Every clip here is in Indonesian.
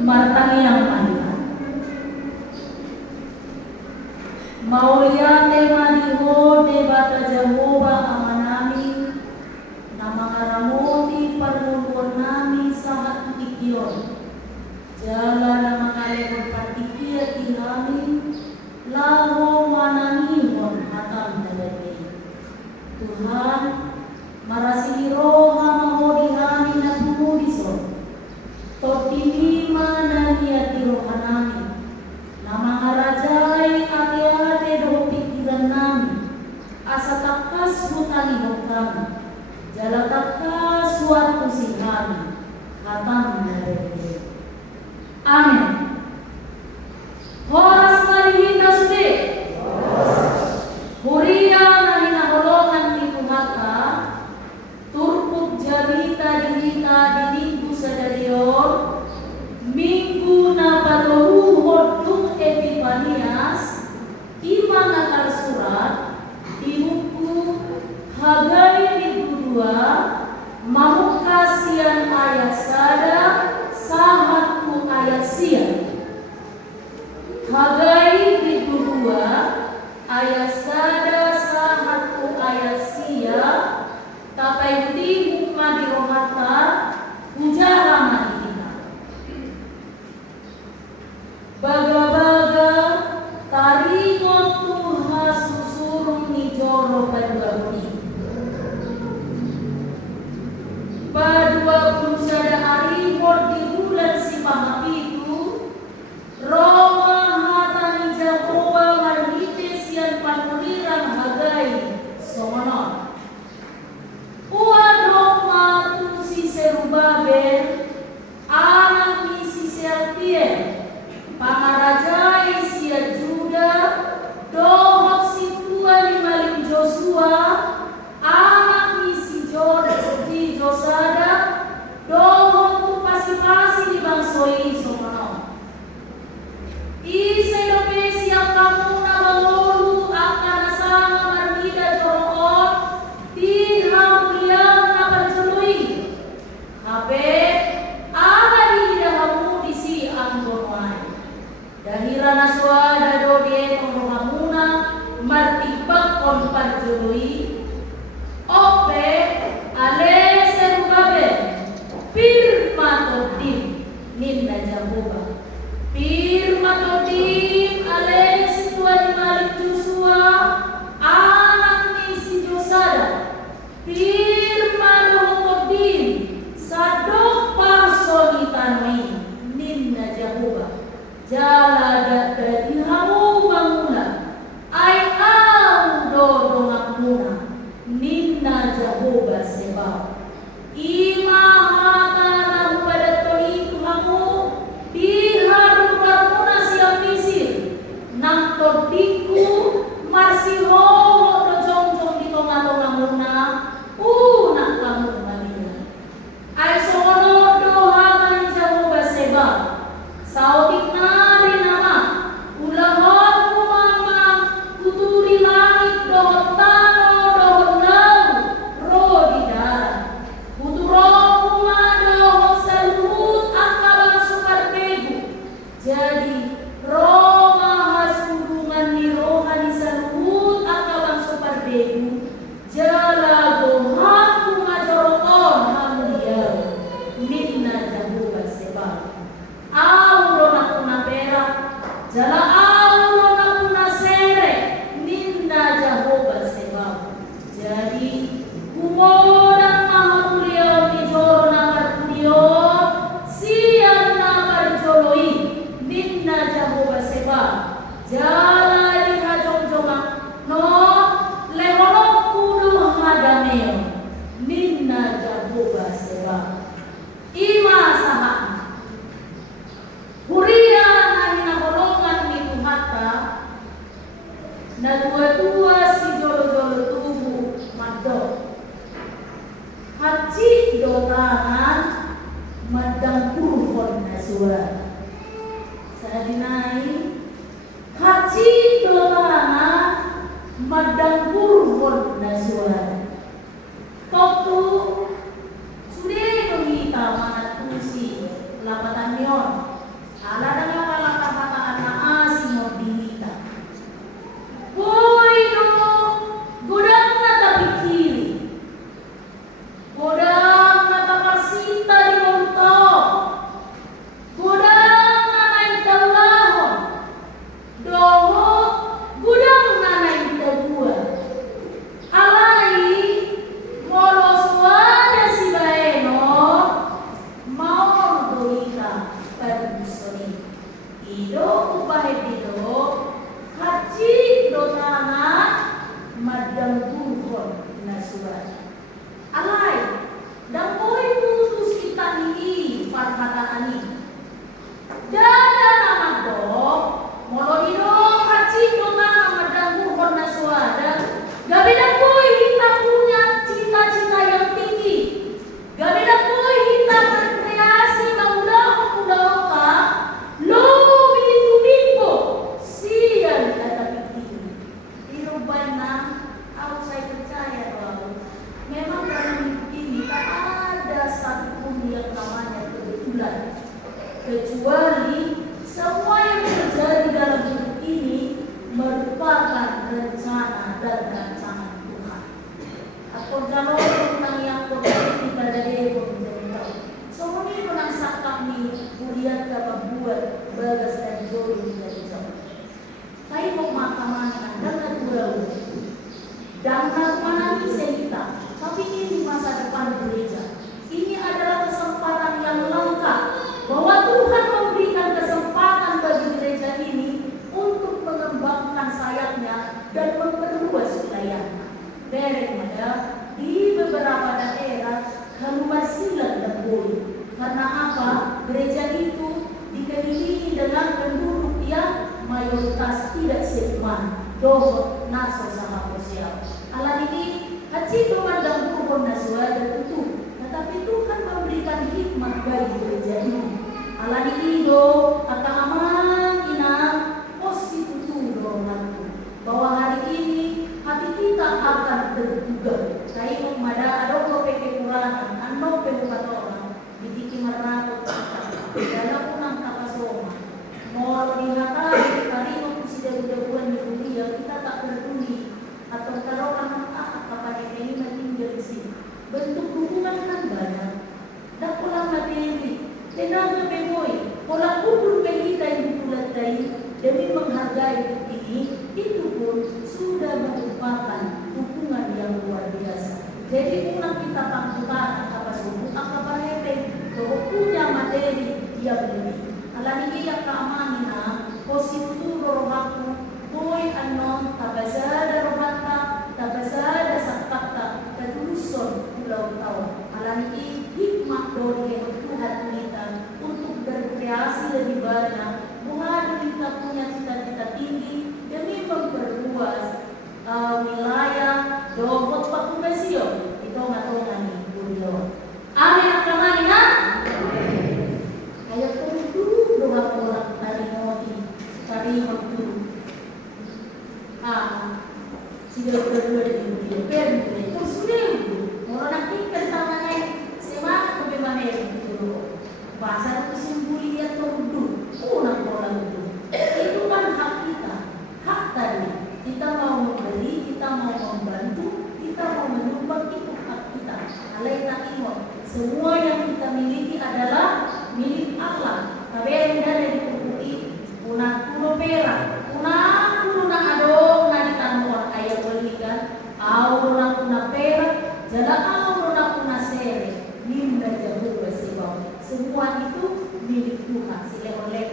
martangiang malihan. Mauliate maliho de bata Jehovah amanami na mga ramoti parluluan nami sa hatikiyon. Jala na mga lekod patikia tihamin laho mananihon hatam nalagay. Tuhan, marasiro hamahodihamin na tumudiso. Totinima na niya tirohanami. Na mga rajay ate-ate do pikiran namin. Asa takas mutalihog kami. Jala takas suatu sihami. Hatam nalagay. Amin. Horas malihin na sudi. Huriya na hinaholongan ni Tumaka. Turpuk jarita dinita dininggu sa dalion. Minggu na patuhuhod tung Epifanias. Ima na kalsurat. Ibuku Hagai minggu 2. Mamukasian ayat sada. Sahatku ayat siang. Hagai minggu 2 ayat sada sahatku ayat siang. Tapai di hukma di rohata hujara manihina. Baga-baga taringon tuha susurung ni joro padua-buni. Padua-buni sada arihor di bulan si pangapitu. Roma hatani Jehovah marhites yang panulirang Hagai songonon. Uan Roma tu si Serubabel, anak ni si Sealtiel, pangarajai si Juda, dohok si Tuan ni Malim Joshua, anak ni si Josada, dohok tu pasi-pasi di bangsoi somono. Isay lope siang kamu na bangolu akan nasama marmida joroon di hamuliang na parjului. Habe aga di hidahamu di si ang bonwai. Dahira na suada do die pengrohamuna martibak on parjului. Ope ale Serubabel firma todim ninna Jehovah. Firma todim ale si Tuan Malik Joshua anak ni si Josada. Firma todim sadok parsonitanoi ninna Jehovah. Jala dari hamu bangula ay ang dodongakuna ninna Jehovah sebab. Ima hata na pada itu hamu diharu barmuna siang misir nang todiku marsiho do jongjong di tonga-tonga muna nak kamu manila ay sono dohaman Jehovah sebab sautik nari nama ulahon kumama kuturi langit dohon tano dohon lau roh di darat kuturong kuma dohon salut akalang sukar begu. Jadi Roma hasudungan ni rohani salut akalang sukar begu. Jala bohan kuma joroon hamuliau minna Jehovah sebab. Auro na kuna pera jala auro na kuna sere minna Jehovah sebab. Jadi kumodang mahamuliau ni joro na parpuliau siang na parjoloi minna Jehovah sebab. Jala di hajong-jongang no lehonok kudu hadameo minna Jehovah sebab. Ima saha Huria na hinaholongan ni Tumata na tua-tua si jolo-jolo tubuh madok. Haji dotangan madang kurhon na surat. Saya dinai haji dotangan madang kurhon na surat. Totu sudah kita mana tusi lapatan yon Ala dengan pala kabataan na asimo dinita. Boy no, gudang na tapikili. Gudang na tapasita di monto. Gudang na naitawahon. Doho, gudang na naitawua. Alai, moloswada si baeno, mau doita permusoni. Ido upahe bido, haji dotana madam turhon nasuat. Alai, dampoi putus kita ini farhata ani. Dada nama do, molo ido haji dotana madam turhon nasuada. Gabi dampoi kita punya cita-cita yang tinggi. Gabi dampoi kita berkreasi maudah-maudah lo begitu bimbo sian kata pikir. Irubana, aku saya percaya bahwa memang dalam hidup ini tak ada satupun yang namanya kebetulan, kecuali semua yang terjadi dalam hidup ini merupakan rencana dan rancangan Tuhan. Aku kalau tentang yang positif pada diri menjadi tahu. Semua ini menang sakap ni kuliah dapat buat bagas dan jodoh menjadi jauh. Tapi mau makamana dan naturau dan mana bisa kita. Tapi ini masa depan gereja. Ini adalah kesempatan yang lengkap bahwa Tuhan memberikan kesempatan bagi gereja ini untuk mengembangkan sayapnya dan memperluas wilayahnya. Daripada di beberapa daerah keluar silat dan boleh. Karena apa? Gereja itu dikelilingi dengan penduduk yang mayoritas tidak seiman. Dohot naso sama sosial. Alam ini haji memandang turun naswa dan tentu. Tetapi Tuhan memberikan hikmat bagi gereja ini. Alam ini do akan aman ina positif doronganku. Bahwa hari ini hati kita akan tergugah. Saya memada ada kopi kekurangan, ando penukat orang, dibikin merakut kita. Dalam unang kapasoma, mau dihatai hari mau sudah bulan dunia kita tak peduli atau kalau anak kepada ini meninggal di sini. Bentuk hubungan kan banyak. Dak pulang materi, tenaga memoi, pola ukur kita yang dipulatai demi menghargai ini, itu pun sudah merupakan hubungan yang luar biasa. Jadi ulang kita pangkutan apa subuh, apa hepe, bahwa punya materi yang lebih. Alam ini yang keamanan, positif rohaku, boy anon, tabazada rohata, tabazada sakata, ketuluson pulau tahu. Alam ini hikmat dari yang Tuhan kita untuk berkreasi lebih banyak. Tuhan kita punya cita-cita tinggi demi memperluas wilayah dobot pakubasio itu ngatongan nih beliau. Amin akamana. Ayat itu doa orang dari moti dari waktu. Sudah berdua di beliau berdua itu sudah orang nanti pertamanya semangat bagaimana itu bahasa itu simboli dia turun orang itu. Itu kan hak kita, hak tadi. Kita mau membeli, kita mau membantu, kita mau menyumbang, itu hak kita. Alaina ingat, semua yang kita miliki adalah milik Allah. Tapi yang ada di buku punah kuno perak, punah kuno na ado na ditanuan ayat belikan, aurona punah perak, jala aurona punah sere, minda jauh bersibau. Semua itu milik Tuhan, sileh-oleh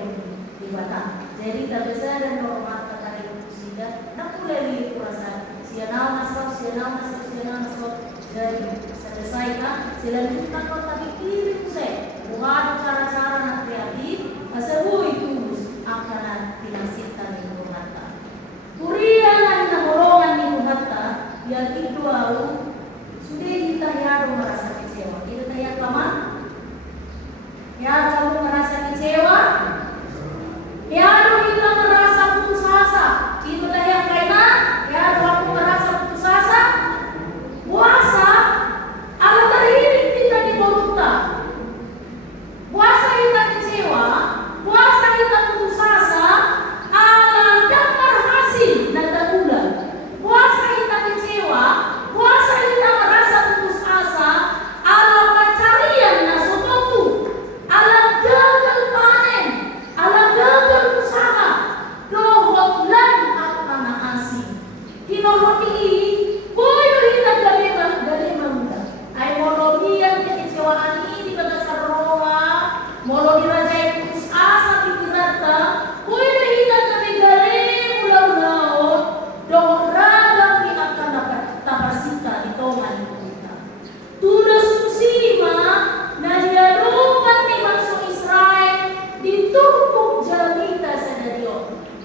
di batang. Jadi terbesar dan hormat kata itu sehingga nak boleh lihat perasaan sianau nasab dari selesaikan selanjutnya kau tadi kirim saya buat cara-cara yang kreatif asal itu akan dinasihkan itu harta kurian dan horongan itu harta yang itu lalu sudah kita yang merasa kecewa kita yang lama ya kamu merasa kecewa ya kita merasa putus asa itu dah yang kena ya waktu merasa putus asa puasa ala dari kita di Boruta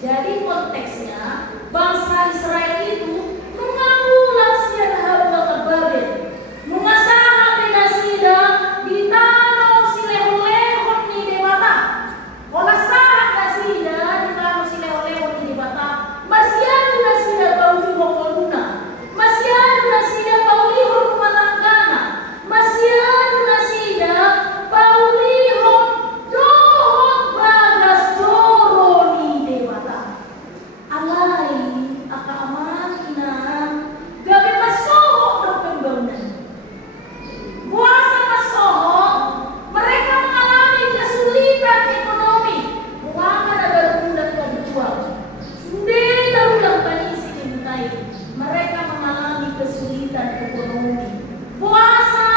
Jadi konteksnya bangsa Israel itu mengalulah sian habla Babel, mengasaha benasida di tanah silehon ni dewata. Mengasaha nasida di tanah silehon ni dewata. Masianu nasida bauli hokoluna, masianu nasida bauli hokumatangkana, masianu nasida bauli dohot bagas joro ni dewata. Alai aka amanina gabi masoho do pembangunan. Puasa masoho mereka mengalami kesulitan ekonomi. Bukannya ada budak berjuang. Sudah darulang panisi dimintai. Mereka mengalami kesulitan ekonomi. Puasa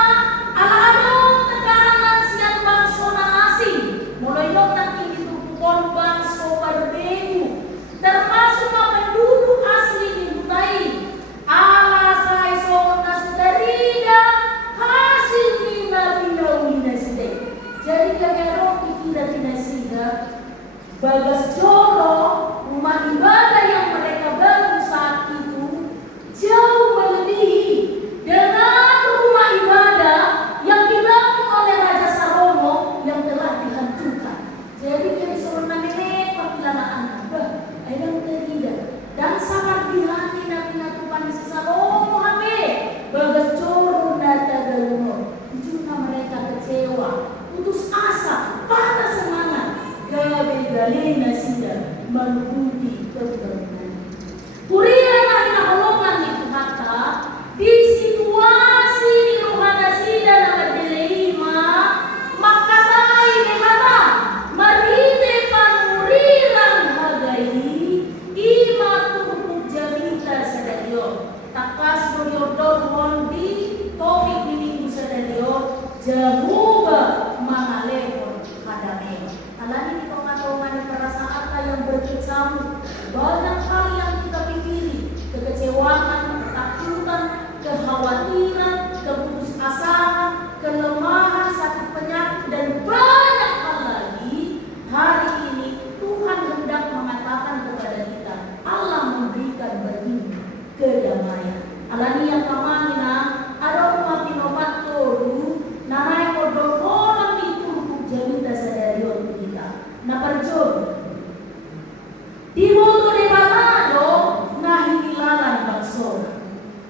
ala-ala tekanan siang bangsa na asing. Mulai dong nanti ditupukon bangsa berbegu. Termasuk penduduk asli di Hutai. Alasai sona sudarida hasil mina sida. Jadi kagak tidak sida. Bagas joro rumah ibadah yang mereka bangun saat itu jauh melebihi dengan rumah ibadah yang dibangun oleh Raja Salomo yang telah dihancurkan. Jadi jadi seorang nenek pakilanaan ayam tidak dan sangat dihati nabi Tuhan Salomo hape bagas joro data galuno. Juga mereka kecewa, putus asa, patah semangat. Gabe galena sida menuruti kebenaran. Kuriana inaholongan itu kata di situasi di rohana sida dapat dilema maka tai kata marite panurirang hagai ima turupuk jamita sadadio takas doriodor hondi topik di minggu sadadio jamuba mangalekon hadame. Alani di pengatongan perasaan yang berkecamuk, banyak hal yang kita pikiri, kekecewaan, ketakutan, kekhawatiran, keputusasaan, kelemahan, sakit penyakit dan banyak hal lagi. Hari ini Tuhan hendak mengatakan kepada kita, Allah memberikan bagimu kedamaian. Alani yang kamangina ada umat pinomat toru nanai kodol itu jadi dasar na perjod di moto de batado na hinilalan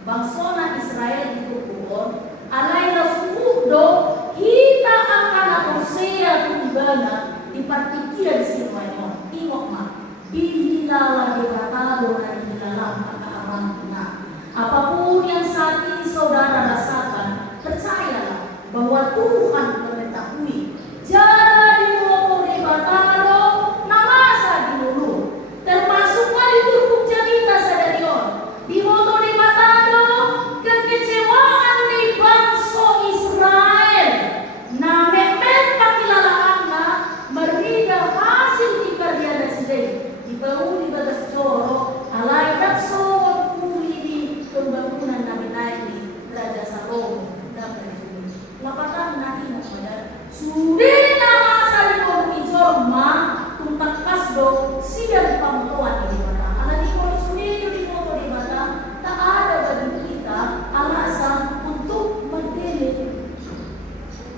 bangsona Israel itu pun alay na sumudo hita akan akosea kutibana di partikia di sinuayon tingok ma dihilala de batado na hinilalan kakaamang na apapun yang saat ini saudara rasakan percayalah bahwa Tuhan mengetahui jalan di moto de batado namasa di dulu termasuk di turuk cerita sadarion di moto de batado kekecewaan di bangsa Israel na memen pakilalaanna merida hasil di karyada sidai di bau di batas joro alay dakson puli di pembangunan Nabi Nabi Raja Salomo dan lapatan nahi pada sudah nama asal di jorma tuntak kasdo siang pamtuan di mana ala di kalau sudah di foto di mana tak ada bagi kita alasan untuk mendelete,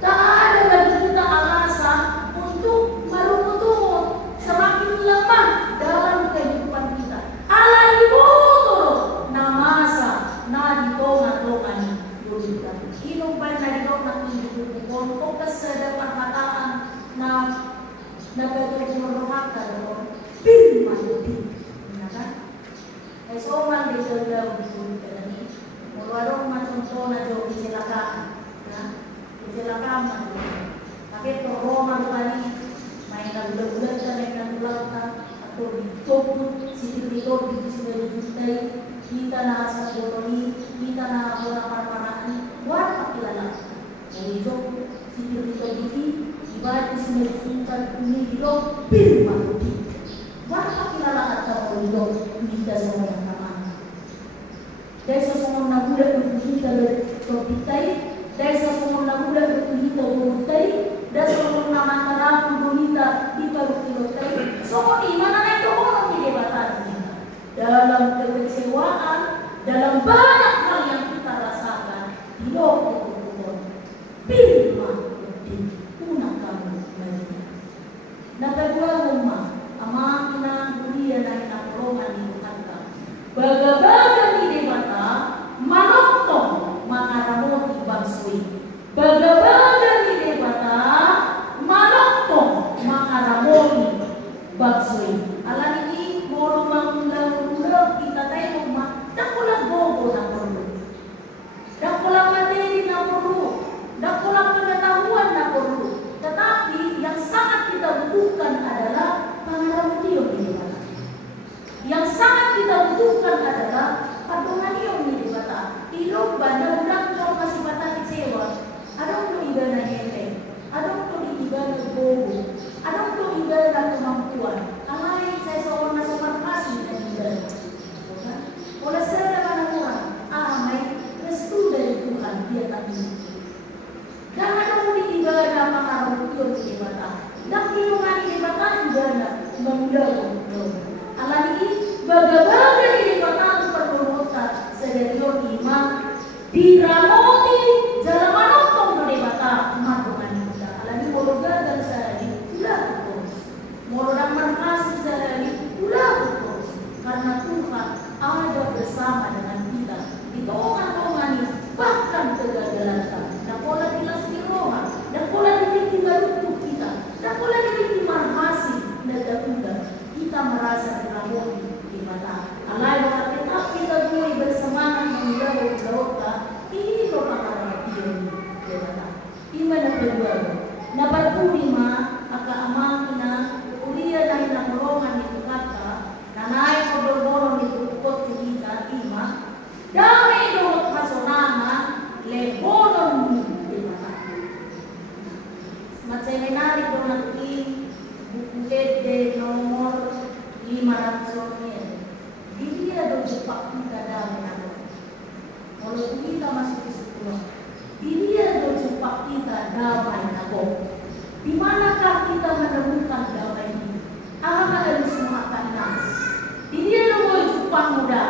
tak ada bagi kita alasan untuk merungut semakin lemah dalam kehidupan kita. Ala di foto namasa na di tonga-tonga ni kita inuban na di tonga ni kung kasada perkataan na nagkakasumurahaka doon firman din kan ay soman di daw di warong maconto na do kecelakaan kecelakaan tapi to Roma tadi main lagu-lagu dan lagu-lagu atau ditoput situ di sebelah kita na sa boloni kita na wala parparaan wala kilala itu situ di ibarat semerukan ini hidup firman wala kilala atau hidup kita semua yang sama dari sesuatu nabudak kita bertopitai dari sesuatu nabudak kita bertopitai dari sesuatu nama terapu kita di paru kilotai semua di mana itu orang di dalam banyak hal yang kita rasakan di loko Tuhan. Pilma di una kamu Maria. Nakagwa rumah amakina bulia na inakulongan ni Tuhanka. Bagabaga ni Dewata manoktong mga ramon ibagsui. Bagabaga ni Dewata manoktong mga ramon bagsui. Alam ini moro mangundang-undang kita tayo dakulang bobo na perlu. Dakulang materi na perlu. Dakulang pengetahuan na perlu. Tetapi yang sangat kita butuhkan adalah pangaramu Dio di Dewata. Yang sangat kita butuhkan adalah patungan Dio di Dewata. Ilog ba na ulang kau kasih bata kecewa. Adong to iba na hehe. Adong to iba na bobo. Adong to iba na kemampuan. Alay saya seorang nasokan kasih dan iba. Oleh saya dengan orang, may restu dari Tuhan dia tak mungkin. Jangan dulu ibadah pengaruh Tuhan di Dewata. Dan kilungan di Dewata ibadah mendorong. Alam ini bagaimana di Dewata itu perbuatan sedemikian iman diramoti jalan manotong di Dewata matungan kita. Alam ini mulu gagal sehari ulah terus. Mulu dan berhasil sehari ulah terus. Karena Tuhan ada bersama dengan kita di tongan-tongan ini, bahkan kegagalan kita. Dan pola tilas di rohan, dan pola diri baru kita, dan pola diri marhasi dan dakudah kita merasa diramoni di mata. Alai bahwa tetap kita mulai bersemangat menjauh lauta. Ini merupakan Dio di mata. Imana kedua, na berpurima aka amangina ulia na hinamrongan itu kata. Nanay ko borboron ni tukot kita ima dami dulot hasonangan lebonon di mata. Matseminari ko nanti bukit de nomor 500 yen. Dia do cepak kita dami nako. Kalau kita masuk ke situ, dia do cepak kita damai nako. Di manakah kita menemukan damai ini? Apa dari semua kata? Dia nunggu Jepang muda.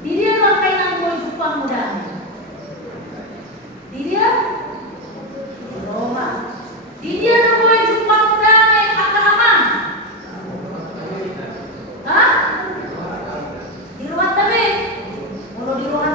Dia pakai nunggu Jepang muda. Dia Roma. Dia nunggu Jepang muda agak aman. Hah? Di rumah tapi, kalau di rumah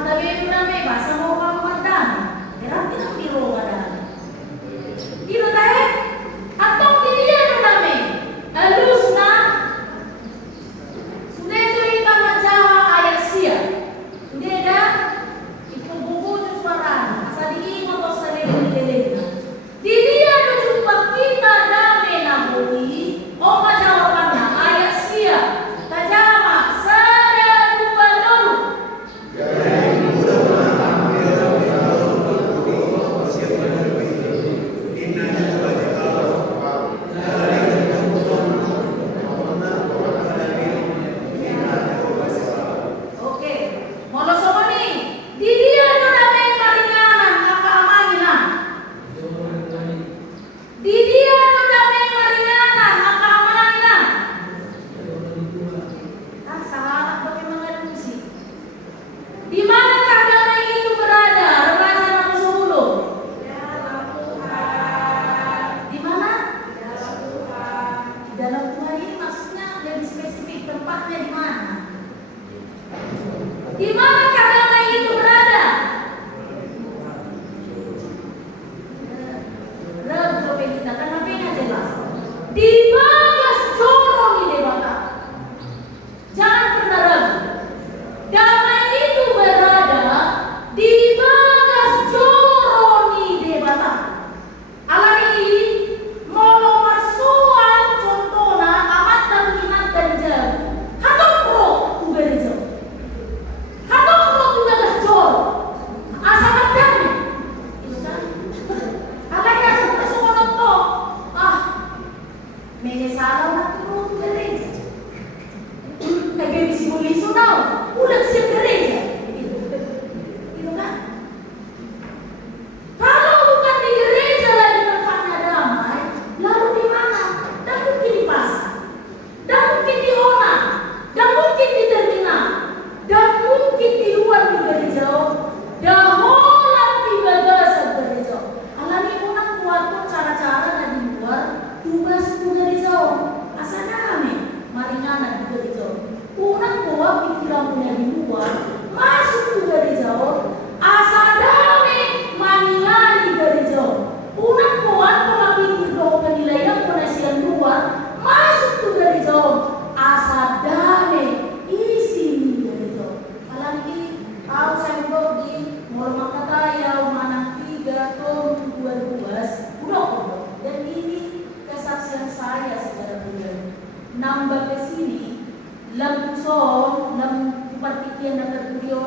yang dapat beliau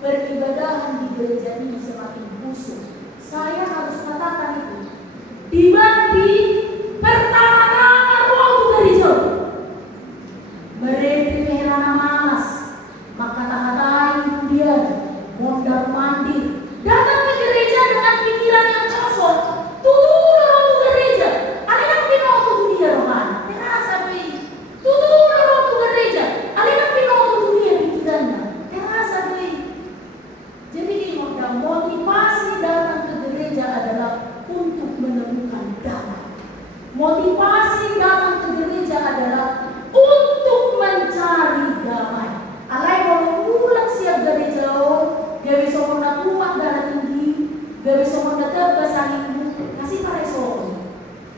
peribadahan di gereja ini semakin busuk. Saya harus katakan itu dibanding pertama-tama waktu gereja mereka herana malas, maka tahatai dia mondar mandir datang ke gereja dengan pikiran yang kosong. Tutur waktu gereja, alina pino waktu dunia rohani. Terasa be, tutur waktu gereja, alina pino waktu dunia pikirannya. Terasa be. Jadi motivasi datang ke gereja adalah untuk menemukan damai. Motivasi datang ke gereja adalah untuk mencari damai. Alai kalau pulang siap gereja dia bisa mengakuat darah tinggi, dia bisa mendekat basahimu, kasih pada soal.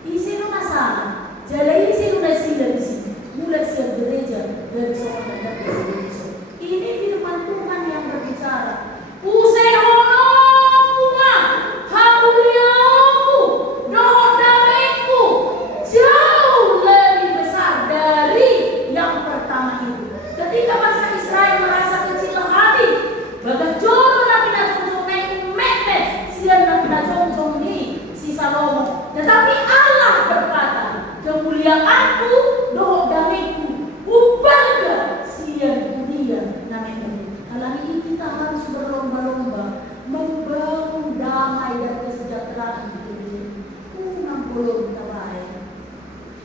Isi lu masalah, jadi isi lu nasi dari sini. Mulai siap gereja, dia bisa mendekat basahimu. Ini firman Tuhan yang berbicara. Usai honokuma, hamuliaku, doa damaiku, jauh lebih besar dari yang pertama itu. Ketika bangsa Israel merasa kecil hati, bagai jodoh nabi najong mepet, sian nabi najong ni si Salomo. Tetapi Allah berkata, kemuliaanku, doa damaiku, ubahlah sian dunia namanya. Kali ini kita harus berlomba-lomba membangun damai dan kesejahteraan di dunia. 60 kita baik.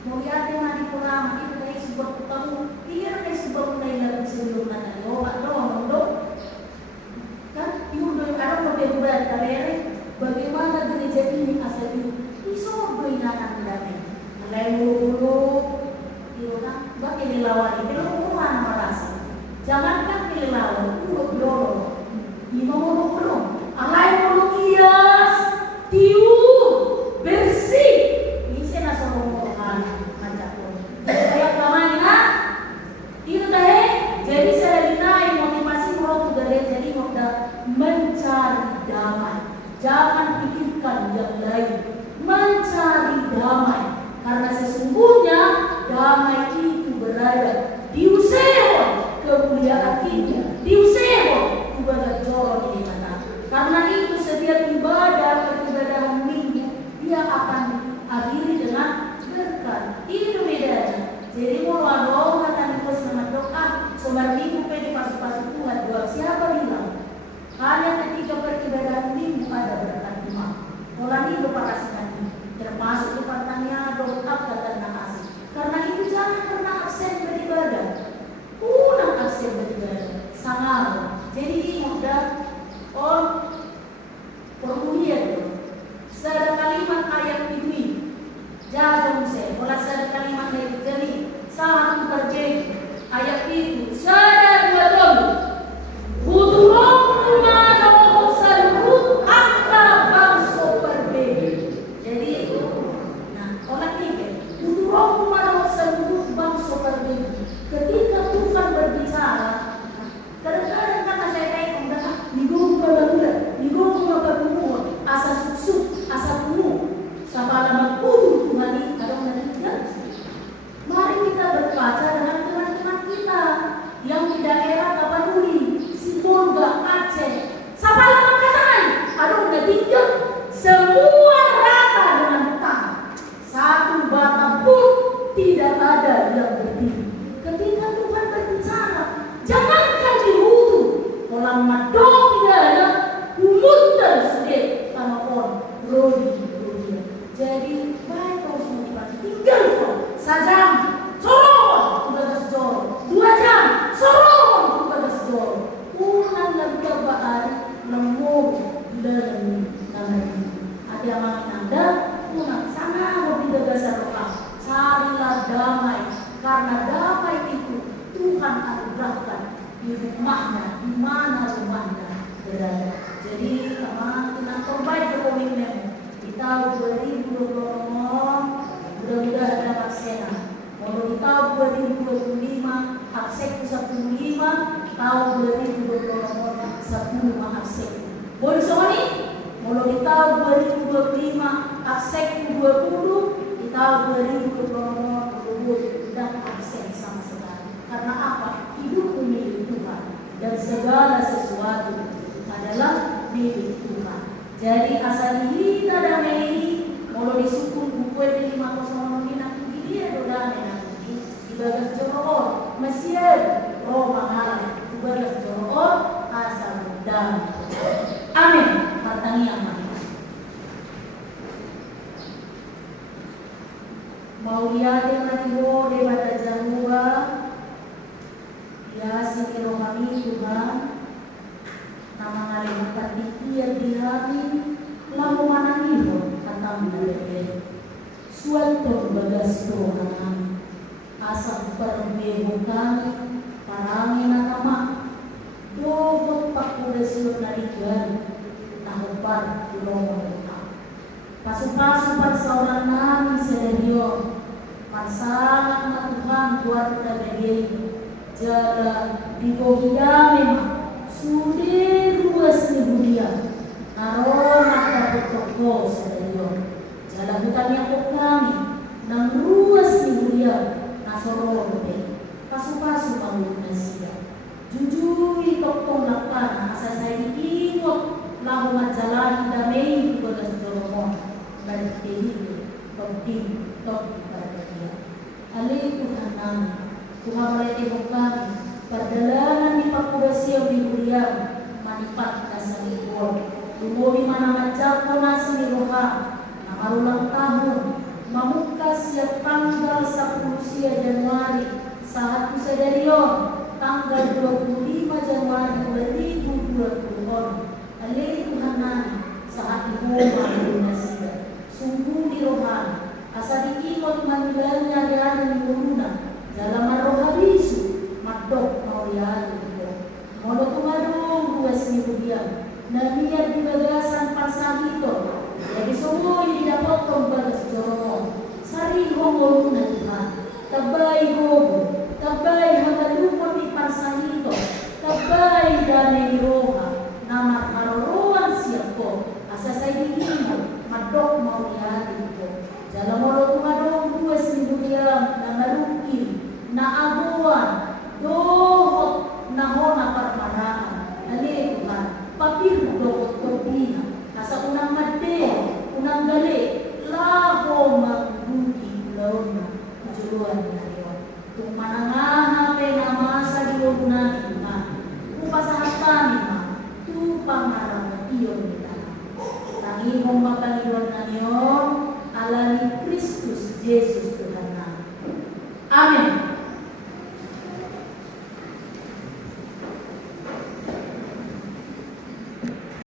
Mau lihat yang di Quran itu kayak sebuah ketemu, dia kayak sebuah mulai dari sebelum ada obat doang dong. Kan itu ada beberapa kali bagaimana gereja ini asal itu iso berinatan damai. Mulai dulu, itu kan bagi dilawan itu orang merasa. Jangankan pilih lawan, urut dulu. Lima belum. Alai belum hias, tiur, bersih. Ini saya nasa rombongan macam tu. Kayak kemana? Itu dah. Jadi saya dinai motivasi orang tu dari jadi kita mencari damai. Jangan pikirkan yang lain. Mencari damai. Karena sesungguhnya damai itu berada di usia. Kemuliaan kita diusir kepada jodoh ini kata. Karena itu setiap ibadah peribadahan minggu dia akan akhiri dengan berkat. Itu bedanya. Jadi mau doa kata kita semangat doa, semar minggu pedi pas-pas Tuhan doa. Siapa bilang? Hanya ketika peribadahan minggu ada berkat Tuhan. Orang itu pakasihan termasuk di pertanyaan doa dan kasih. Karena itu jangan pernah absen beribadah. Ulang absen beribadah sangat. Jadi mudah formulir sada kalimat ayat ini jajang saya bola sada kalimat ayat jadi satu terjadi ayat itu sada dua dulu butuh mana salud angka bangsa berbeda. Jadi nah orang ini butuh mana salud bangsa berbeda. Ketika Tuhan berbicara, kadang-kadang kata saya tanya, digong berlalu, digong berlalu, asa suksuk, asa penuh, sama nama kudu Tuhan ini ada orang tidak. Mari kita berbaca dengan teman-teman kita yang di daerah Tapanuli, Sibolga, Aceh, sama nama kataan, ada orang tidak. Semua rata dengan tangan, satu bata pun tidak ada yang berdiri. Ketika Tuhan berbicara, jangankan dihutu, orang madok tidak ada, humutan sedih sama orang rodi. Jadi baik kalau semua dipakai, tinggal kok, sajam, sorong, sudah sejauh, 2 jam, sorong, sudah sejauh, pulang lagi kerbahari, lemur di dalam tanah ini. Ada yang anda, pulang sana mau tidak dasar lokal, carilah damai. Karena damai itu Tuhan anugerahkan di rumahnya, di mana rumahnya berada. Jadi teman-teman terbaik komitmen di tahun 2020 mudah-mudahan dapat senang. Kalau di tahun 2025 absen 15, tahun 2020 10 absen. Boleh semua nih? Kalau di tahun 2025 absen 20, di tahun 2020 dan absen sama sekali. Karena apa? Hidup milik Tuhan. dan segala sesuatu adalah milik Tuhan. Jadi asal kita damai kalau disukun buku di 506 nanti dia dodane nanti ibadah joroh Mesir Roma ngalah ibadah joroh asal damai. Amin. Pertanyaan mau lihat yang lagi boleh pada jahua ya sini rohani Tuhan nama ngalim patikia dihami lalu manangiho katam dalebe suatu bagas Tuhan asap perbeho kami parangi nakama dohot pakuresio narikan nahupar ulong pasu-pasu seorang nami sederio pasangan na Tuhan buat kita begini jaga di bohiyame sudah ruas ni budia narona kapot toko sederio jaga hutannya kok kami nang ruas ni budia nasoro pasu-pasu malu nasia jujui tokong lakukan asa saya diingot lahu majalah damai kepada Solomon dan ini penting tok pada dia. Ali Tuhan kami, Tuhan melatih kami perjalanan di Pakuresio di Uriam manipat kasalipur. Lumuri mana macam nasi di roha, nama ulang tahun, mamuka siap tanggal 10 Januari saat kusaderio tanggal 25 Januari 2020. Ali Tuhan kami saat dihubungan dengan sida sungguh di rohani asa diikot manilanya diana di muruna dalam rohabisu madok mauriani itu modo tumadong 2.000 diam na niya di bagasan pasahito jadi semua ini dapat bagas jorong sari hongoluna Tuhan tabay gobo tabay hagalupon di pasahito tabay dane roha nama haruruan siapa asa saya dihimbau madok mau lihat itu jalan molo tumadong 2.000 diam na narukin na aguan dohot na hona parmaraan ali Tuhan papir dohot topina asa unang made unang gali laho magbuki launa juluan nayo tung manangaha pe na masa di wabunani Tuhan upasahat kami tu pangarang iyon kita tangi mong mapaliwan na niyo alali Kristus Jesus Tuhan na. Amen.